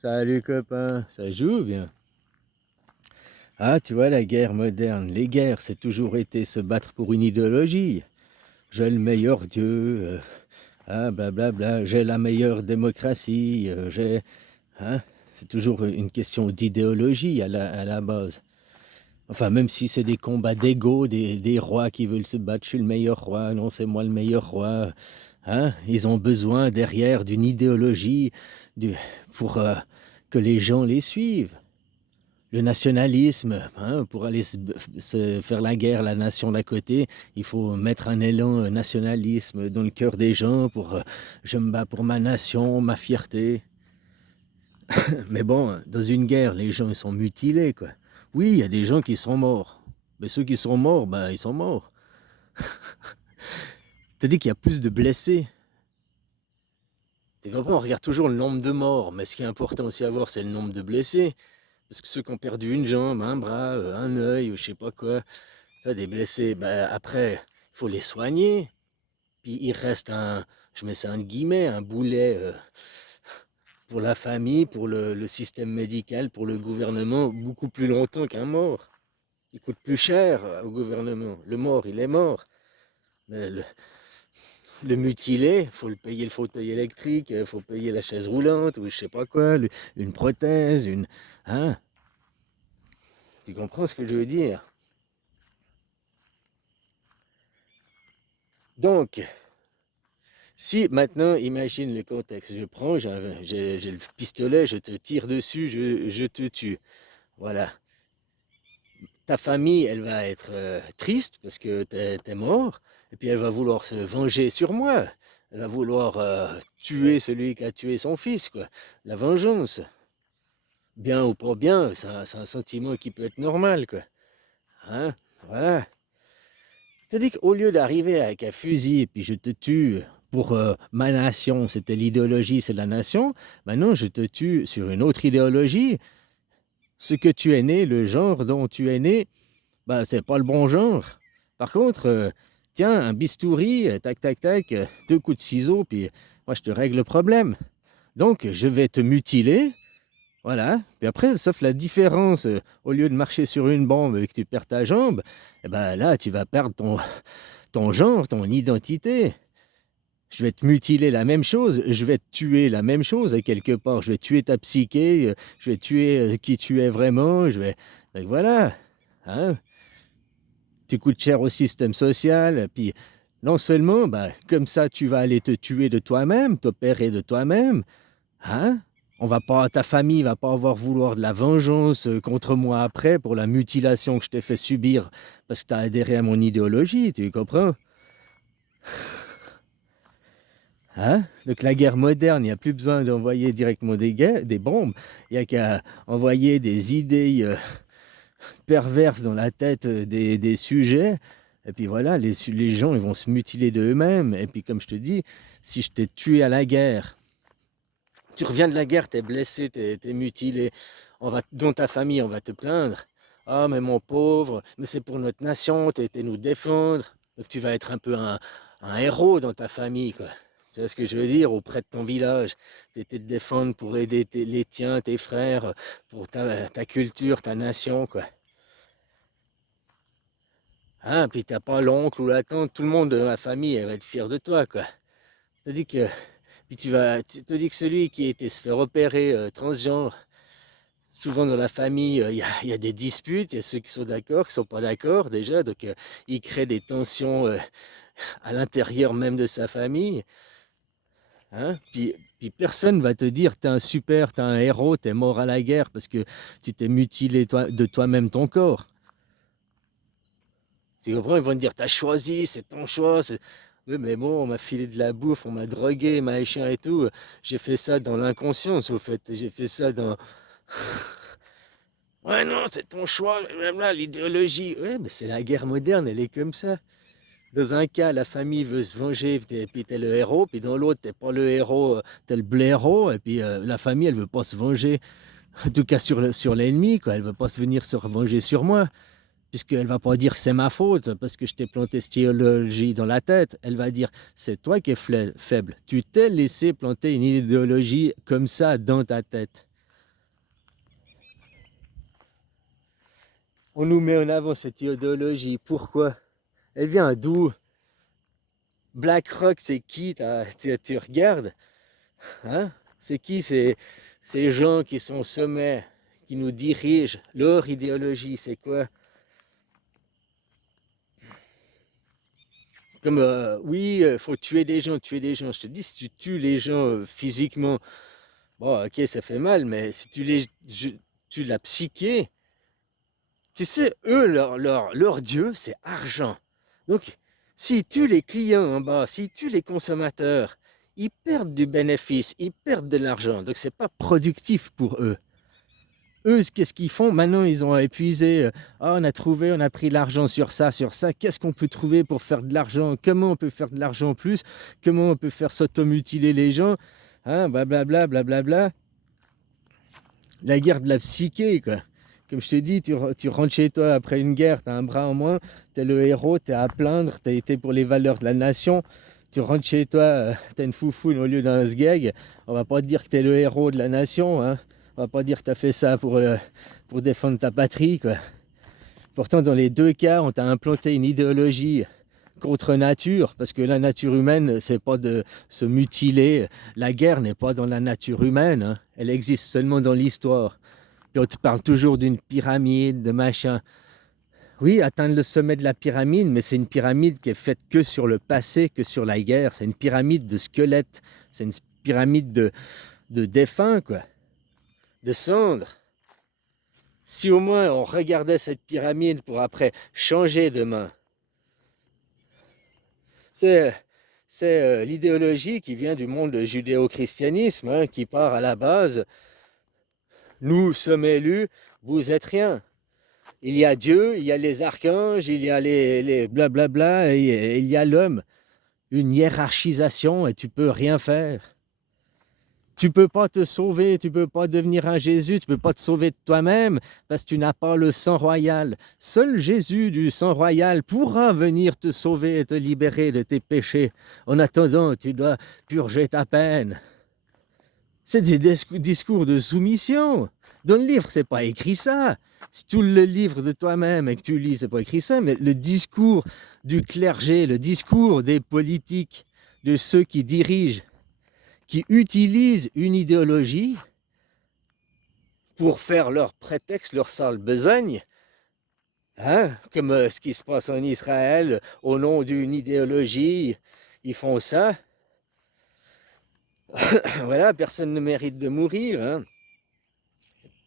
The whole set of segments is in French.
Salut copain, ça joue bien. Ah, tu vois, la guerre moderne, les guerres, c'est toujours été se battre pour une idéologie. J'ai le meilleur Dieu, blablabla, j'ai la meilleure démocratie, j'ai... Hein, c'est toujours une question d'idéologie à la base. Enfin, même si c'est des combats d'ego, des rois qui veulent se battre, je suis le meilleur roi, non, c'est moi le meilleur roi. Hein, ils ont besoin derrière d'une idéologie du- pour que les gens les suivent. Le nationalisme, hein, pour aller se faire la guerre, la nation d'à côté, il faut mettre un élan nationalisme dans le cœur des gens pour je me bats pour ma nation, ma fierté. Mais bon, dans une guerre, les gens ils sont mutilés, quoi. Oui, il y a des gens qui sont morts. Mais ceux qui sont morts, bah, ils sont morts. C'est-à-dire qu'il y a plus de blessés. Tu comprends, on regarde toujours le nombre de morts, mais ce qui est important aussi à voir, c'est le nombre de blessés. Parce que ceux qui ont perdu une jambe, un bras, un œil, ou je sais pas quoi, des blessés, ben, après, il faut les soigner. Puis il reste je mets ça en guillemets, un boulet pour la famille, pour le système médical, pour le gouvernement, beaucoup plus longtemps qu'un mort. Il coûte plus cher au gouvernement. Le mort, il est mort. Mais le mutilé, il faut le payer le fauteuil électrique, il faut payer la chaise roulante, ou je sais pas quoi, une prothèse, Hein? Tu comprends ce que je veux dire? Donc, si maintenant, imagine le contexte, je prends, j'ai le pistolet, je te tire dessus, je te tue. Voilà. Ta famille, elle va être triste parce que t'es mort, et puis elle va vouloir se venger sur moi. Elle va vouloir tuer celui qui a tué son fils, quoi. La vengeance. Bien ou pas bien, c'est un sentiment qui peut être normal, quoi. Hein? Voilà. C'est-à-dire qu'au lieu d'arriver avec un fusil et puis je te tue pour ma nation, c'était l'idéologie, c'est la nation, maintenant je te tue sur une autre idéologie. Ce que tu es né, le genre dont tu es né, bah, c'est pas le bon genre. Par contre, tiens, un bistouri, tac, tac, tac, deux coups de ciseaux, puis moi je te règle le problème. Donc je vais te mutiler, voilà. Puis après, sauf la différence, au lieu de marcher sur une bombe et que tu perds ta jambe, eh ben là, tu vas perdre ton genre, ton identité. Je vais te mutiler la même chose, je vais te tuer la même chose quelque part. Je vais tuer ta psyché, je vais tuer qui tu es vraiment. Donc voilà. Hein? Tu coûtes cher au système social. Puis non seulement, bah, comme ça, tu vas aller te tuer de toi-même, t'opérer de toi-même. Hein? Ta famille va pas avoir vouloir de la vengeance contre moi après pour la mutilation que je t'ai fait subir parce que tu as adhéré à mon idéologie, tu comprends? Hein? Donc la guerre moderne, il n'y a plus besoin d'envoyer directement des bombes, il n'y a qu'à envoyer des idées perverses dans la tête des sujets, et puis voilà, les gens ils vont se mutiler de eux-mêmes, et puis comme je te dis, si je t'ai tué à la guerre, tu reviens de la guerre, t'es blessé, t'es mutilé, dans ta famille, on va te plaindre. Ah, mais mon pauvre, mais c'est pour notre nation, t'es nous défendre. Donc tu vas être un peu un héros dans ta famille, quoi. Tu vois ce que je veux dire, auprès de ton village. T'étais te défendre pour aider les tiens, tes frères, pour ta culture, ta nation, quoi. Hein, puis t'as pas l'oncle ou la tante, tout le monde dans la famille, elle va être fier de toi, quoi. T'as dit que, puis tu te dis que celui qui était se faire opérer transgenre, souvent dans la famille, il y a des disputes, il y a ceux qui sont d'accord, qui ne sont pas d'accord déjà, donc il crée des tensions à l'intérieur même de sa famille. Hein? Puis personne va te dire t'es un super, t'es un héros, t'es mort à la guerre parce que tu t'es mutilé de toi-même ton corps. Tu comprends? Ils vont te dire t'as choisi, c'est ton choix. Oui, mais bon, on m'a filé de la bouffe, on m'a drogué, machin et tout. J'ai fait ça dans l'inconscience, au fait. J'ai fait ça dans, ouais, non, c'est ton choix, blablabla, l'idéologie. Ouais, mais c'est la guerre moderne, elle est comme ça. Dans un cas, la famille veut se venger, puis t'es le héros, puis dans l'autre, t'es pas le héros, t'es le blaireau, et puis la famille, elle veut pas se venger, en tout cas sur l'ennemi, quoi. Elle veut pas se venir se revenger sur moi, puisqu'elle va pas dire que c'est ma faute, parce que je t'ai planté cette idéologie dans la tête. Elle va dire, c'est toi qui es faible. Tu t'es laissé planter une idéologie comme ça dans ta tête. On nous met en avant cette idéologie. Pourquoi? Elle vient d'où? BlackRock, c'est qui? Tu regardes, hein? C'est qui ces gens qui sont au sommet, qui nous dirigent? Leur idéologie, c'est quoi? Comme, oui, faut tuer des gens, tuer des gens. Je te dis, si tu tues les gens physiquement, bon, ok, ça fait mal, mais si tu la psyché, tu sais, eux, leur Dieu, c'est argent. Donc, s'ils tuent les clients en bas, s'ils tuent les consommateurs, ils perdent du bénéfice, ils perdent de l'argent. Donc, c'est pas productif pour eux. Eux, qu'est-ce qu'ils font? Maintenant, ils ont épuisé. Ah, on a trouvé, on a pris l'argent sur ça, sur ça. Qu'est-ce qu'on peut trouver pour faire de l'argent? Comment on peut faire de l'argent en plus? Comment on peut faire s'automutiler les gens? Hein, blablabla, blablabla. La guerre de la psyché, quoi. Comme je te dis, tu rentres chez toi après une guerre, tu as un bras en moins, tu es le héros, tu es à plaindre, tu as été pour les valeurs de la nation. Tu rentres chez toi, tu as une foufoune au lieu d'un sgeg. On va pas te dire que tu es le héros de la nation. Hein. On va pas dire que tu as fait ça pour défendre ta patrie. Quoi. Pourtant, dans les deux cas, on t'a implanté une idéologie contre nature, parce que la nature humaine, c'est pas de se mutiler. La guerre n'est pas dans la nature humaine. Hein. Elle existe seulement dans l'histoire. Puis on te parle toujours d'une pyramide, de machin. Oui, atteindre le sommet de la pyramide, mais c'est une pyramide qui est faite que sur le passé, que sur la guerre. C'est une pyramide de squelettes. C'est une pyramide de défunts, quoi. De cendres. Si au moins on regardait cette pyramide pour après changer de main. C'est l'idéologie qui vient du monde judéo-christianisme, hein, qui part à la base. Nous sommes élus, vous êtes rien. Il y a Dieu, il y a les archanges, il y a les blablabla, et il y a l'homme. Une hiérarchisation et tu peux rien faire. Tu peux pas te sauver, tu peux pas devenir un Jésus, tu peux pas te sauver de toi-même parce que tu n'as pas le sang royal. Seul Jésus du sang royal pourra venir te sauver et te libérer de tes péchés. En attendant, tu dois purger ta peine. C'est des discours de soumission. Dans le livre, c'est pas écrit ça. Si tu le livre de toi-même et que tu lis, c'est pas écrit ça, mais le discours du clergé, le discours des politiques, de ceux qui dirigent, qui utilisent une idéologie pour faire leur prétexte, leur sale besogne, hein, comme ce qui se passe en Israël, au nom d'une idéologie, ils font ça. Voilà, personne ne mérite de mourir. Hein.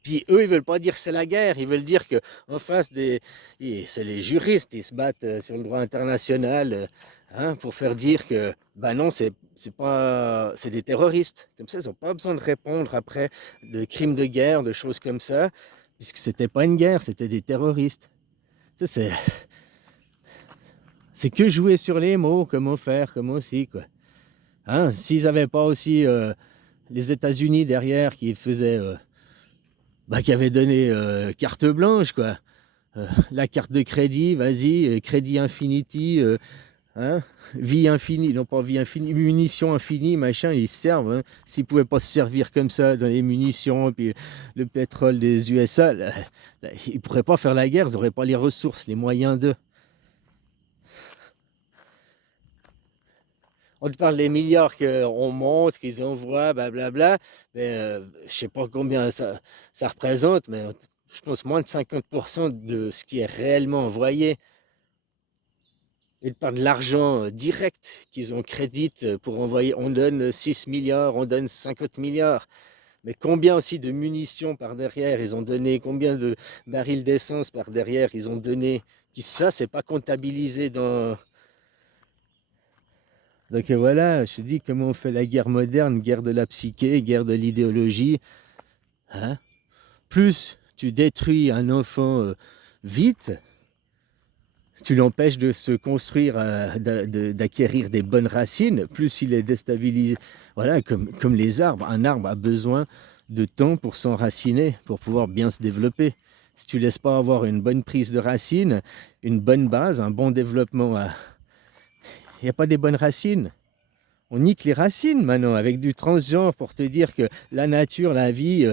Puis eux, ils veulent pas dire que c'est la guerre, ils veulent dire qu'en face c'est les juristes, ils se battent sur le droit international hein, pour faire dire que, ben non, c'est des terroristes. Comme ça, ils n'ont pas besoin de répondre après de crimes de guerre, de choses comme ça, puisque c'était pas une guerre, c'était des terroristes. Ça, c'est que jouer sur les mots, comment faire, comment aussi, quoi. Hein, s'ils n'avaient pas aussi les États-Unis derrière qui faisaient... qui avait donné carte blanche, quoi. La carte de crédit, vas-y, crédit infinity, hein, vie infinie, non pas vie infinie, munitions infinies, machin, ils se servent. Hein. S'ils ne pouvaient pas se servir comme ça dans les munitions, puis le pétrole des USA, ils ne pourraient pas faire la guerre, ils n'auraient pas les ressources, les moyens d'eux. On te parle des milliards qu'on montre, qu'ils envoient, blablabla. Mais je sais pas combien ça représente, mais je pense moins de 50% de ce qui est réellement envoyé. Ils parlent de l'argent direct qu'ils ont crédit pour envoyer. On donne 6 milliards, on donne 50 milliards. Mais combien aussi de munitions par derrière ils ont donné, combien de barils d'essence par derrière ils ont donné. Ça, c'est pas comptabilisé dans... Donc voilà, je te dis comment on fait la guerre moderne, guerre de la psyché, guerre de l'idéologie. Hein? Plus tu détruis un enfant vite, tu l'empêches de se construire, d'acquérir des bonnes racines, plus il est déstabilisé. Voilà, comme les arbres. Un arbre a besoin de temps pour s'enraciner, pour pouvoir bien se développer. Si tu ne laisses pas avoir une bonne prise de racines, une bonne base, un bon développement, il n'y a pas des bonnes racines. On nique les racines maintenant avec du transgenre pour te dire que la nature, la vie,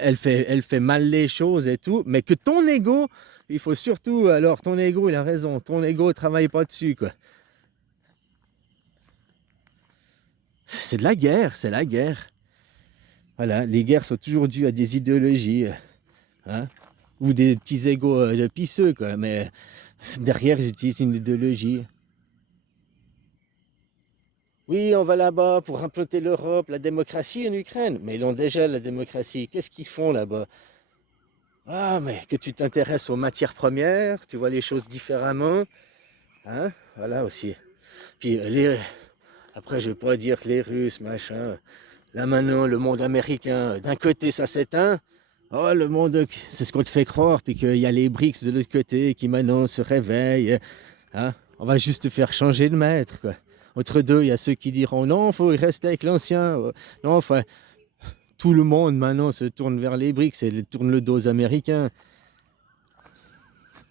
Elle fait mal les choses et tout, mais que ton ego, il faut surtout, alors ton ego, il a raison, ton ego, travaille pas dessus, quoi. C'est de la guerre, c'est la guerre. Voilà, les guerres sont toujours dues à des idéologies, hein, ou des petits égos de pisseux, quoi, mais derrière, ils utilisent une idéologie. Oui, on va là-bas pour implanter l'Europe, la démocratie en Ukraine. Mais ils ont déjà la démocratie. Qu'est-ce qu'ils font là-bas? Ah, mais que tu t'intéresses aux matières premières, tu vois les choses différemment. Hein? Voilà aussi. Puis après, je vais pas dire que les Russes, machin. Là maintenant, le monde américain, d'un côté, ça s'éteint. Oh, le monde, c'est ce qu'on te fait croire. Puis qu'il y a les BRICS de l'autre côté qui maintenant se réveillent. Hein? On va juste te faire changer de maître, quoi. Entre deux, il y a ceux qui diront non, il faut rester avec l'ancien. Non, enfin, tout le monde maintenant se tourne vers les BRICS et tourne le dos aux Américains.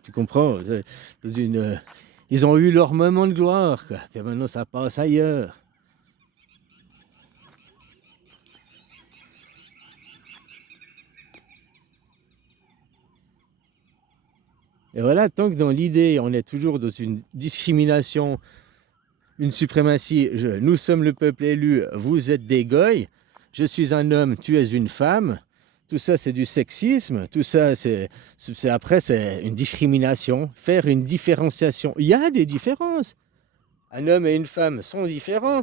Tu comprends? Ils ont eu leur moment de gloire, quoi. Puis maintenant, ça passe ailleurs. Et voilà, tant que dans l'idée, on est toujours dans une discrimination, une suprématie, nous sommes le peuple élu, vous êtes des goy, je suis un homme, tu es une femme, tout ça c'est du sexisme, tout ça après c'est une discrimination, faire une différenciation. Il y a des différences. Un homme et une femme sont différents.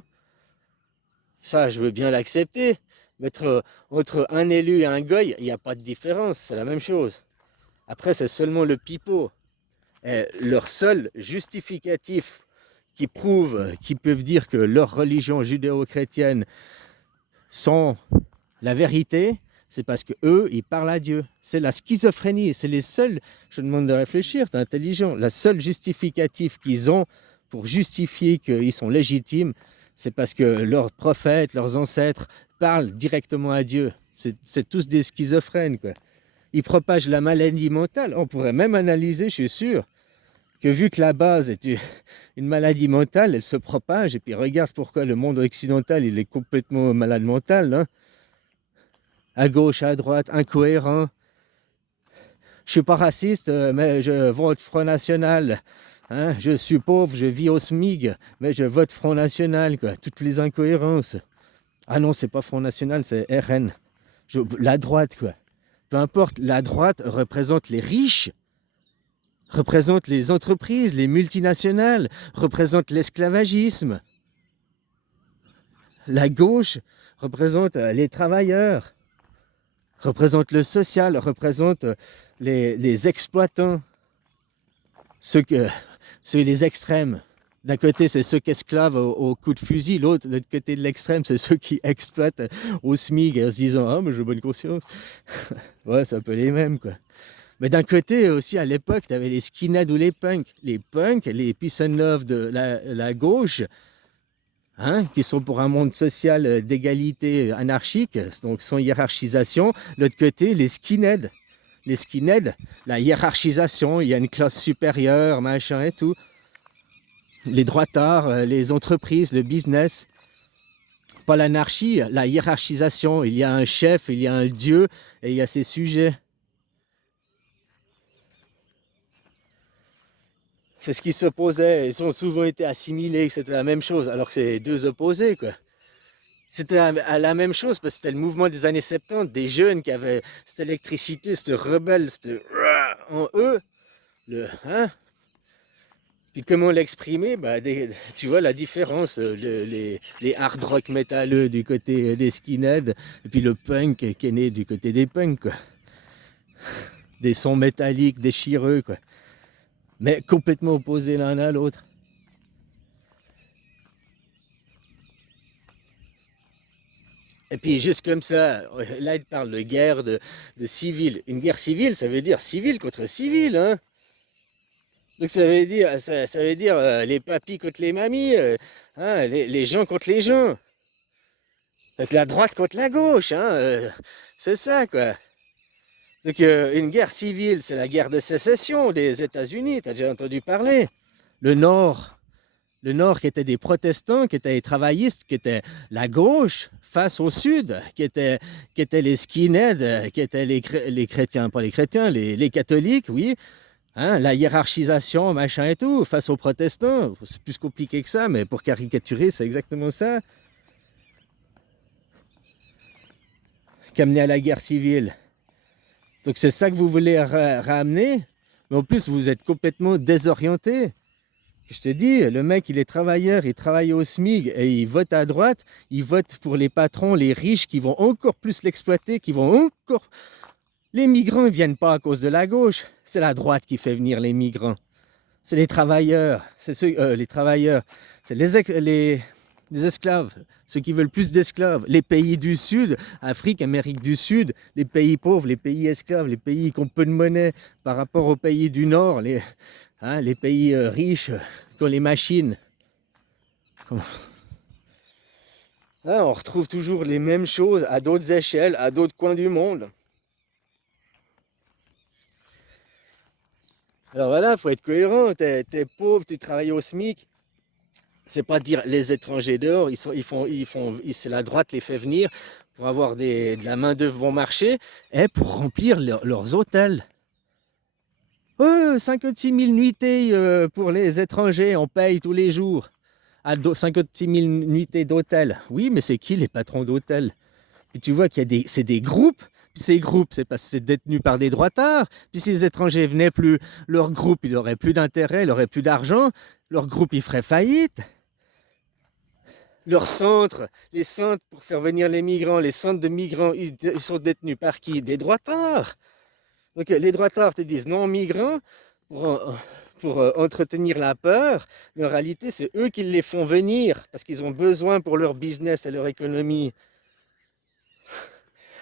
Ça, je veux bien l'accepter. Mais entre un élu et un goy, il n'y a pas de différence, c'est la même chose. Après, c'est seulement le pipeau. Et leur seul justificatif qui peuvent dire que leur religion judéo-chrétienne sont la vérité, c'est parce que eux, ils parlent à Dieu. C'est la schizophrénie, c'est les seuls, je te demande de réfléchir, t'es intelligent, la seule justificatif qu'ils ont pour justifier qu'ils sont légitimes, c'est parce que leurs prophètes, leurs ancêtres parlent directement à Dieu. C'est tous des schizophrènes, quoi. Ils propagent la maladie mentale. On pourrait même analyser, je suis sûr, que vu que la base est une maladie mentale, elle se propage. Et puis regarde pourquoi le monde occidental, il est complètement malade mental. Hein. À gauche, à droite, incohérent. Je suis pas raciste, mais je vote Front National. Hein. Je suis pauvre, je vis au SMIG, mais je vote Front National. Quoi. Toutes les incohérences. Ah non, c'est pas Front National, c'est RN. La droite, quoi. Peu importe, la droite représente les riches, représente les entreprises, les multinationales, représente l'esclavagisme. La gauche représente les travailleurs, représente le social, représente les exploitants, les extrêmes. D'un côté, c'est ceux qui esclavent au coup de fusil, l'autre côté de l'extrême, c'est ceux qui exploitent au SMIC en se disant « Ah, mais j'ai bonne conscience ». Ouais, c'est un peu les mêmes, quoi. Mais d'un côté aussi, à l'époque, tu avais les skinheads ou les punks. Les punks, les peace and love de la gauche, hein, qui sont pour un monde social d'égalité anarchique, donc sans hiérarchisation. De l'autre côté, les skinheads. Les skinheads, la hiérarchisation, il y a une classe supérieure, machin et tout. Les droitards, les entreprises, le business. Pas l'anarchie, la hiérarchisation. Il y a un chef, il y a un dieu et il y a ses sujets. C'est ce qui s'opposait. Ils ont souvent été assimilés, que c'était la même chose, alors que c'est deux opposés, quoi. C'était la même chose parce que c'était le mouvement des années 70, des jeunes qui avaient cette électricité, cette rebelle, en eux. Hein? Puis comment l'exprimer? Bah, tu vois la différence, les hard rock métalleux du côté des skinheads, et puis le punk qui est né du côté des punks, quoi. Des sons métalliques, déchireux, quoi. Mais complètement opposés l'un à l'autre. Et puis juste comme ça, là il parle de guerre, de civil. Une guerre civile, ça veut dire civil contre civil, hein. Donc ça veut dire les papis contre les mamies, hein, les gens contre les gens. Donc la droite contre la gauche, hein, c'est ça quoi. Donc une guerre civile, c'est la guerre de sécession des États-Unis, t'as déjà entendu parler. Le Nord, Le Nord qui était des protestants, qui étaient les travaillistes, qui était la gauche face au Sud, qui étaient les skinheads, qui étaient les chrétiens, pas les chrétiens, les catholiques, oui. Hein, la hiérarchisation, machin et tout, face aux protestants. C'est plus compliqué que ça, mais pour caricaturer, c'est exactement ça. Qui a mené à la guerre civile. Donc c'est ça que vous voulez ramener. Mais en plus, vous êtes complètement désorienté. Je te dis, le mec, il est travailleur, il travaille au SMIC et il vote à droite. Il vote pour les patrons, les riches qui vont encore plus l'exploiter, qui vont encore... Les migrants ne viennent pas à cause de la gauche. C'est la droite qui fait venir les migrants. C'est les travailleurs. C'est les travailleurs. C'est les esclaves. Ceux qui veulent plus d'esclaves. Les pays du Sud, Afrique, Amérique du Sud, les pays pauvres, les pays esclaves, les pays qui ont peu de monnaie par rapport aux pays du Nord, les pays riches qui ont les machines. On retrouve toujours les mêmes choses à d'autres échelles, à d'autres coins du monde. Alors voilà, il faut être cohérent. T'es pauvre, tu travailles au SMIC. C'est pas dire les étrangers dehors, c'est la droite les fait venir pour avoir de la main-d'œuvre bon marché et pour remplir leurs hôtels. 56 000 nuitées pour les étrangers, on paye tous les jours. 56 000 nuitées d'hôtels. Oui, mais c'est qui les patrons d'hôtels? Puis tu vois qu'il y a c'est des groupes. Puis ces groupes, c'est parce que c'est détenu par des droitards. Puis si les étrangers venaient plus, leur groupe, il n'aurait plus d'intérêt, il n'aurait plus d'argent. Leur groupe, il ferait faillite. Leurs centres, les centres pour faire venir les migrants, les centres de migrants, ils sont détenus par qui? Des droitards. Donc les droitards te disent non migrants pour entretenir la peur, mais en réalité c'est eux qui les font venir parce qu'ils ont besoin pour leur business et leur économie.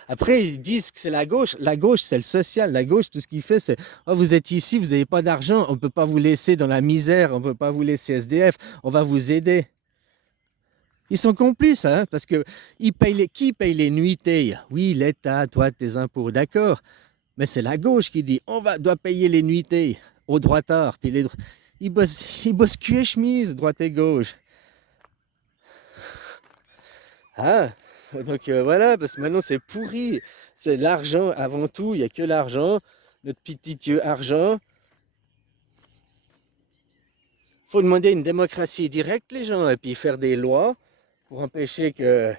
Après ils disent que c'est la gauche c'est le social, la gauche tout ce qu'il fait c'est oh, vous êtes ici, vous n'avez pas d'argent, on ne peut pas vous laisser dans la misère, on ne peut pas vous laisser SDF, on va vous aider. Ils sont complices, hein, parce que qui paye les nuitées? Oui, l'État, toi, tes impôts, d'accord. Mais c'est la gauche qui dit doit payer les nuitées aux droitards. Puis ils bossent cul et chemise, droite et gauche. Ah, donc voilà, parce que maintenant c'est pourri. C'est l'argent avant tout, il n'y a que l'argent, notre petit Dieu argent. Il faut demander une démocratie directe, les gens, et puis faire des lois pour empêcher que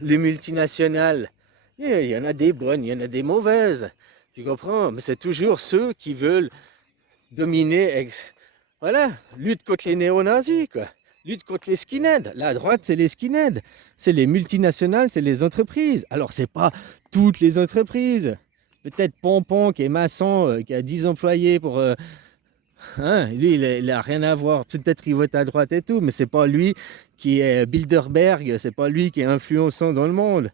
les multinationales, il y en a des bonnes, il y en a des mauvaises, tu comprends? Mais c'est toujours ceux qui veulent dominer, voilà, lutte contre les néo-nazis, quoi. Lutte contre les skinheads. La droite, c'est les skinheads. C'est les multinationales, c'est les entreprises. Alors, c'est pas toutes les entreprises. Peut-être Pompon, qui est maçon, qui a 10 employés pour... lui, il a rien à voir. Peut-être il vote à droite et tout, mais c'est pas lui qui est Bilderberg, c'est pas lui qui est influençant dans le monde.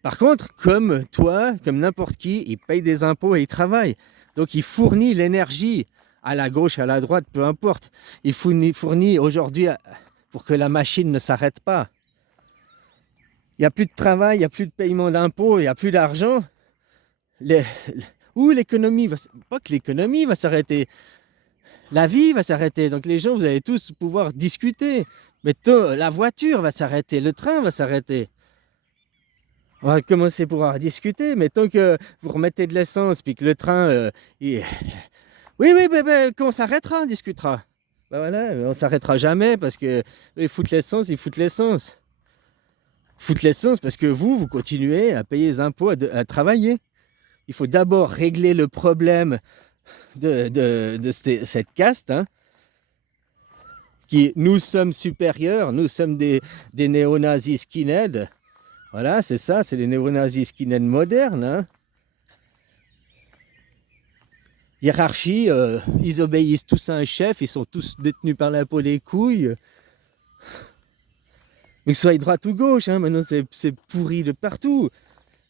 Par contre, comme toi, comme n'importe qui, il paye des impôts et il travaille. Donc il fournit l'énergie à la gauche, à la droite, peu importe. Il fournit aujourd'hui pour que la machine ne s'arrête pas. Il n'y a plus de travail, il n'y a plus de paiement d'impôts, il n'y a plus d'argent. Où l'économie va... Pas que l'économie va s'arrêter. La vie va s'arrêter. Donc les gens, vous allez tous pouvoir discuter. Mais la voiture va s'arrêter, le train va s'arrêter. On va commencer à pouvoir discuter, mais tant que vous remettez de l'essence, puis que le train... Oui, quand on s'arrêtera, on discutera. Ben voilà, on s'arrêtera jamais parce que ils foutent l'essence, ils foutent l'essence. Ils foutent l'essence parce que vous continuez à payer les impôts, à travailler. Il faut d'abord régler le problème de cette caste, hein, qui nous sommes supérieurs, nous sommes des néo-nazis skinheads. Voilà, c'est ça, c'est les néo-nazis skinheads modernes. Hein. Hiérarchie, ils obéissent tous à un chef, ils sont tous détenus par la peau des couilles. Mais que ce soit droite ou gauche, hein, maintenant c'est pourri de partout.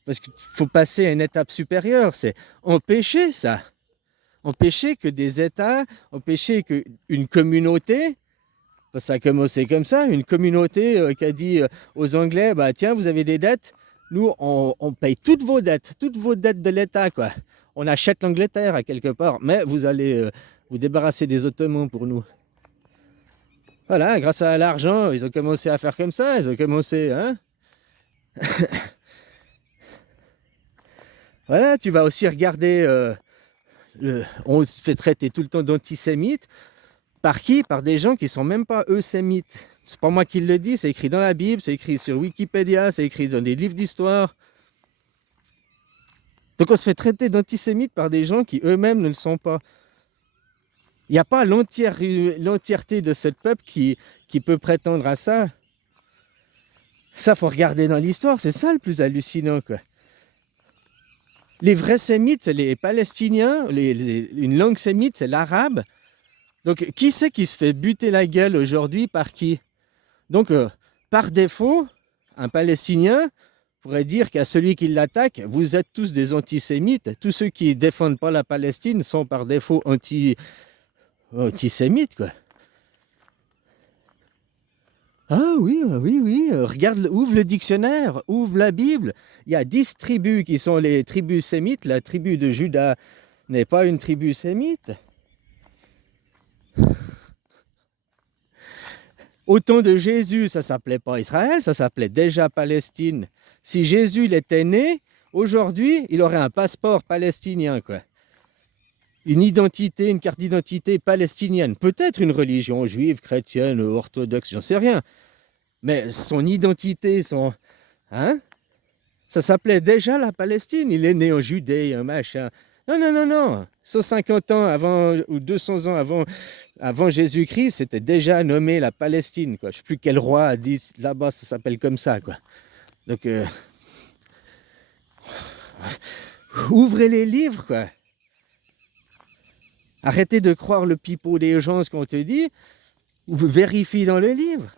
Parce qu'il faut passer à une étape supérieure, c'est empêcher ça. Empêcher que des États, empêcher qu'une communauté, ça a commencé comme ça, une communauté qui a dit aux Anglais, bah tiens, vous avez des dettes, nous on paye toutes vos dettes de l'État, quoi. On achète l'Angleterre à quelque part, mais vous allez vous débarrasser des Ottomans pour nous. Voilà, grâce à l'argent, ils ont commencé à faire comme ça, ils ont commencé, hein. Voilà, tu vas aussi regarder, on se fait traiter tout le temps d'antisémite. Par qui? Par des gens qui sont même pas eux sémites. C'est pas moi qui le dis, c'est écrit dans la Bible, c'est écrit sur Wikipédia, c'est écrit dans des livres d'histoire. Donc on se fait traiter d'antisémites par des gens qui eux-mêmes ne le sont pas. Il n'y a pas l'entièreté de ce peuple qui peut prétendre à ça. Ça, faut regarder dans l'histoire, c'est ça le plus hallucinant, quoi. Les vrais sémites, c'est les Palestiniens, une langue sémite, c'est l'arabe. Donc, qui c'est qui se fait buter la gueule aujourd'hui par qui? Donc, par défaut, un Palestinien pourrait dire qu'à celui qui l'attaque, vous êtes tous des antisémites. Tous ceux qui ne défendent pas la Palestine sont par défaut antisémites, quoi. Ah oui, oui, oui, regarde, ouvre le dictionnaire, ouvre la Bible. Il y a 10 tribus qui sont les tribus sémites. La tribu de Juda n'est pas une tribu sémite. Au temps de Jésus, ça s'appelait pas Israël, ça s'appelait déjà Palestine. Si Jésus il était né, aujourd'hui, il aurait un passeport palestinien, quoi. Une identité, une carte d'identité palestinienne. Peut-être une religion juive, chrétienne, orthodoxe, j'en sais rien. Mais son identité, hein? Ça s'appelait déjà la Palestine. Il est né en Judée, un machin. Non, non, non, non. 150 ans avant, ou 200 ans avant Jésus-Christ, c'était déjà nommé la Palestine, quoi. Je ne sais plus quel roi a dit là-bas, ça s'appelle comme ça, quoi. Donc, ouvrez les livres, quoi. Arrêtez de croire le pipeau des gens, ce qu'on te dit. Vérifie dans le livre.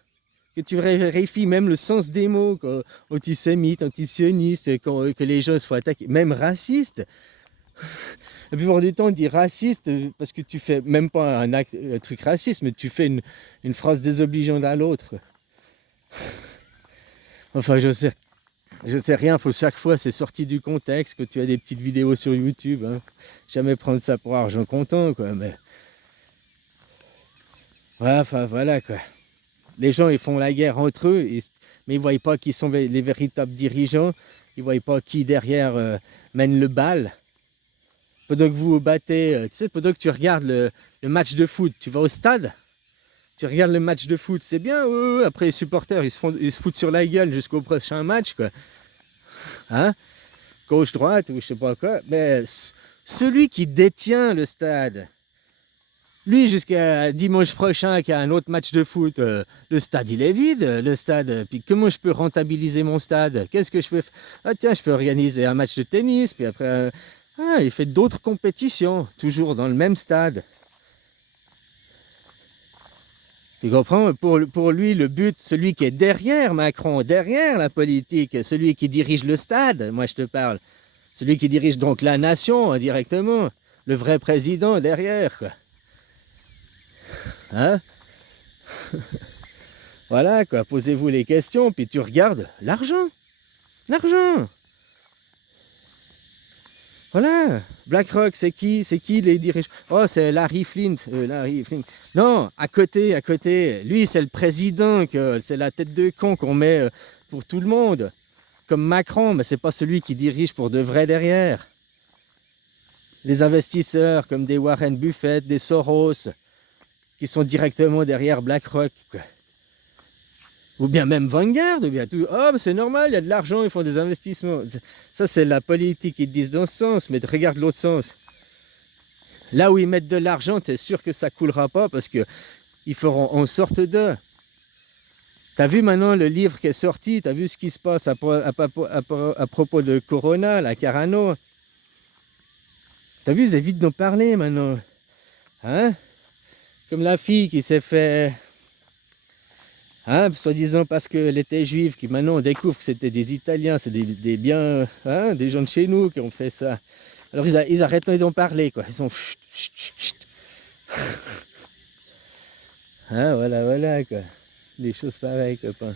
Que tu vérifies même le sens des mots, antisémite, antisioniste, que les gens se font attaquer, même raciste. La plupart du temps, on dit raciste parce que tu fais même pas un truc raciste, mais tu fais une phrase désobligeante à l'autre. Enfin, je sais rien, faut chaque fois, c'est sorti du contexte, que tu as des petites vidéos sur YouTube. Hein. Jamais prendre ça pour argent comptant, quoi. Mais ouais, enfin, voilà, quoi. Les gens, ils font la guerre entre eux, mais ils ne voient pas qui sont les véritables dirigeants. Ils ne voient pas qui derrière mène le bal. Pendant que vous vous battez, tu sais, pendant que tu regardes le match de foot, tu vas au stade, tu regardes le match de foot, c'est bien. Après, les supporters, ils se foutent sur la gueule jusqu'au prochain match, quoi. Hein? Gauche-droite ou je sais pas quoi. Mais celui qui détient le stade, lui, jusqu'à dimanche prochain, qu'il y a un autre match de foot, le stade, il est vide, le stade. Puis comment je peux rentabiliser mon stade? Qu'est-ce que je peux faire? Ah tiens, je peux organiser un match de tennis, puis après, il fait d'autres compétitions, toujours dans le même stade. Tu comprends? Pour lui, le but, celui qui est derrière Macron, derrière la politique, celui qui dirige le stade, moi je te parle, celui qui dirige donc la nation indirectement, le vrai président derrière, quoi. Hein? Voilà, quoi, posez-vous les questions, puis tu regardes l'argent. L'argent. Voilà. BlackRock, c'est qui? C'est qui les dirigeants? Oh, c'est Larry Flint. Non, à côté. Lui, c'est le président, c'est la tête de con qu'on met pour tout le monde. Comme Macron, mais c'est pas celui qui dirige pour de vrai derrière. Les investisseurs comme des Warren Buffett, des Soros, qui sont directement derrière BlackRock, quoi. Ou bien même Vanguard, ou bien tout. Oh, c'est normal, il y a de l'argent, ils font des investissements. Ça, c'est la politique, ils disent dans ce sens, mais regarde l'autre sens. Là où ils mettent de l'argent, tu es sûr que ça ne coulera pas parce qu'ils feront en sorte de. Tu as vu maintenant le livre qui est sorti, tu as vu ce qui se passe à propos de Corona, la Carano. Tu as vu, ils évitent d'en parler maintenant. Hein? Comme la fille qui s'est fait... Hein, soi-disant parce qu'elle était juive, qui maintenant on découvre que c'était des Italiens, c'est des biens, hein, des gens de chez nous qui ont fait ça. Alors ils arrêtent d'en parler, quoi. Ils sont... Hein, voilà, quoi. Des choses pareilles, copain.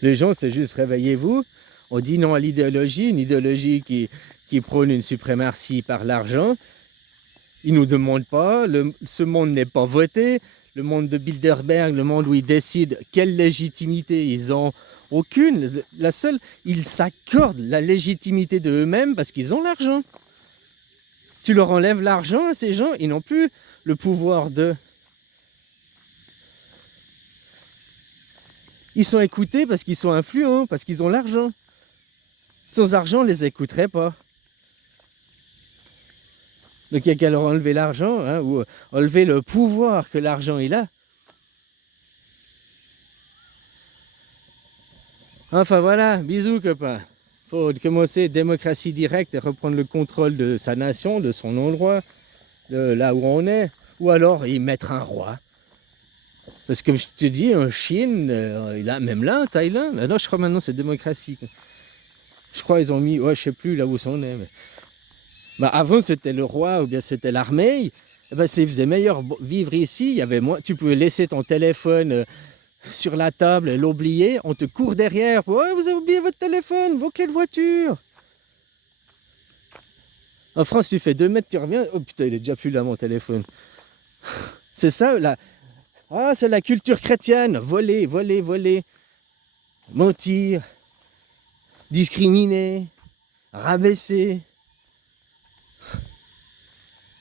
Les gens, c'est juste réveillez-vous. On dit non à l'idéologie, une idéologie qui prône une suprématie par l'argent. Ils ne nous demandent pas, ce monde n'est pas voté. le monde de Bilderberg, le monde où ils décident quelle légitimité ils ont. Aucune. La seule, ils s'accordent la légitimité de eux-mêmes parce qu'ils ont l'argent. Tu leur enlèves l'argent à ces gens, ils n'ont plus le pouvoir de... Ils sont écoutés parce qu'ils sont influents, parce qu'ils ont l'argent. Sans argent, on les écouterait pas. Donc il n'y a qu'à leur enlever l'argent, hein, ou enlever le pouvoir que l'argent il a. Enfin voilà, bisous copains. Faut commencer démocratie directe et reprendre le contrôle de sa nation, de son endroit, de là où on est. Ou alors y mettre un roi. Parce que comme je te dis, en Chine, même là, en Thaïlande, non, je crois maintenant c'est démocratie. Je crois ils ont mis, ouais, je sais plus là où on est. Mais... Bah, avant c'était le roi ou bien c'était l'armée. Eh ben, ça faisait meilleur vivre ici. Il y avait moins, tu pouvais laisser ton téléphone sur la table et l'oublier. On te court derrière. Ouais, vous avez oublié votre téléphone, vos clés de voiture. En France, tu fais 2 mètres, tu reviens. Oh putain, il est déjà plus là mon téléphone. C'est ça là. Ah, c'est la culture chrétienne. Voler, voler, voler. Mentir. Discriminer. Rabaisser.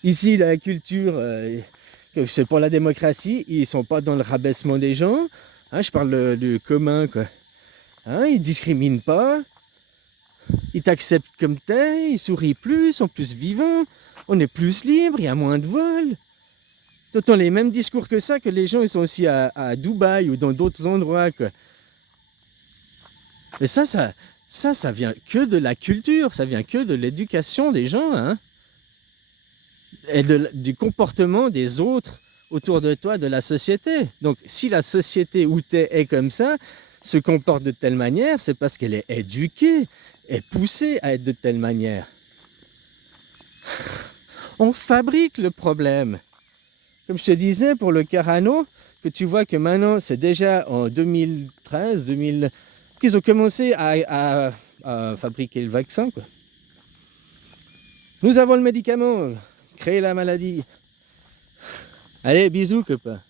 Ici, la culture, c'est pour la démocratie, ils sont pas dans le rabaissement des gens. Hein, je parle du commun, quoi. Hein, ils discriminent pas. Ils t'acceptent comme t'es, ils sourient plus, sont plus vivants. On est plus libre, il y a moins de vols. T'entends les mêmes discours que ça, que les gens ils sont aussi à Dubaï ou dans d'autres endroits, quoi. Mais ça vient que de la culture, ça vient que de l'éducation des gens, hein. Et du comportement des autres autour de toi, de la société. Donc, si la société où tu es comme ça, se comporte de telle manière, c'est parce qu'elle est éduquée, est poussée à être de telle manière. On fabrique le problème. Comme je te disais, pour le Carano, que tu vois que maintenant, c'est déjà en 2013, 2000, qu'ils ont commencé à fabriquer le vaccin, quoi. Nous avons le médicament. Créer la maladie. Allez, bisous, copain.